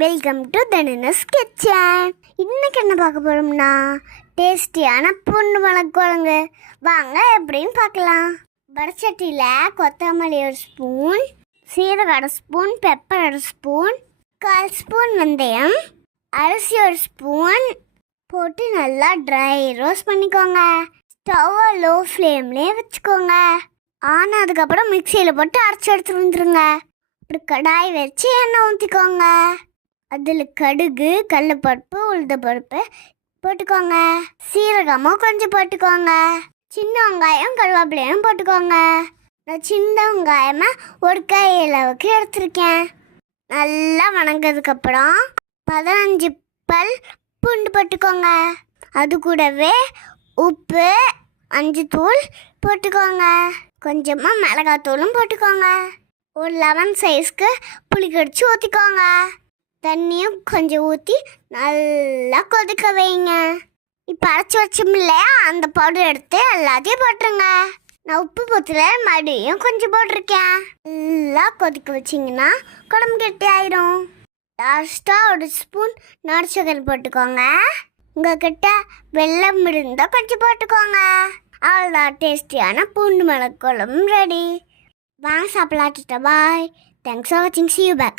Welcome to Dhanush kitchen. இன்னைக்கு என்ன பார்க்க போறோம்னா டேஸ்டியான பூண்டு மிளகு குழம்பு. வாங்க எப்படின்னு பார்க்கலாம். வடச்சட்டியில் கொத்தமல்லி ஒரு ஸ்பூன், சீரகம் அரை ஸ்பூன், பெப்பர் அரை ஸ்பூன், 1/4 ஸ்பூன் வெந்தயம், அரிசி ஒரு ஸ்பூன் போட்டு நல்லா ட்ரை ரோஸ்ட் பண்ணிக்கோங்க. ஸ்டவ்வை லோ ஃப்ளேம்லேயே வச்சுக்கோங்க. ஆனதுக்கப்புறம் மிக்சியில் போட்டு அரைச்சி எடுத்து வந்துருங்க. அப்படி கடாய் வச்சு எண்ணெய் ஊற்றிக்கோங்க. அதில் கடுகு, கடலைப்பருப்பு, உளுந்தப்பருப்பு போட்டுக்கோங்க. சீரகமும் கொஞ்சம் போட்டுக்கோங்க. சின்ன வெங்காயம், கருவேப்பிலையும் போட்டுக்கோங்க. நான் சின்ன வெங்காயமாக ஒரு கை அளவுக்கு எடுத்துருக்கேன். நல்லா வணங்கினதுக்கப்புறம் 15 பல் பூண்டு போட்டுக்கோங்க. அது கூடவே உப்பு, 5 தூள் போட்டுக்கோங்க. கொஞ்சமாக மிளகாத்தூளும் போட்டுக்கோங்க. ஒரு லெமன் சைஸ்க்கு புளி கடிச்சு ஊற்றிக்கோங்க. தண்ணியும் கொஞ்சம் ஊற்றி நல்லா கொதிக்க வைங்க. இப்போ அரைச்சி வச்சோம் இல்லையா, அந்த பவுடர் எடுத்து எல்லாத்தையும் போட்டுருங்க. நான் உப்பு பத்தில் மறுபடியும் கொஞ்சம் போட்டிருக்கேன். நல்லா கொதிக்க வச்சிங்கன்னா குழம்பு கெட்டி ஆயிரும். லாஸ்ட்டாக ஒரு ஸ்பூன் நாட்டு சக்கரை போட்டுக்கோங்க. உங்ககிட்ட வெல்லம் இருந்தால் கொஞ்சம் போட்டுக்கோங்க. அவ்வளோதான், டேஸ்டியான பூண்டு மிளகு குழம்பு ரெடி. வாங்க சாப்பிடலாம். பாய். தேங்க்ஸ் ஃபார் வாட்சிங். See you back.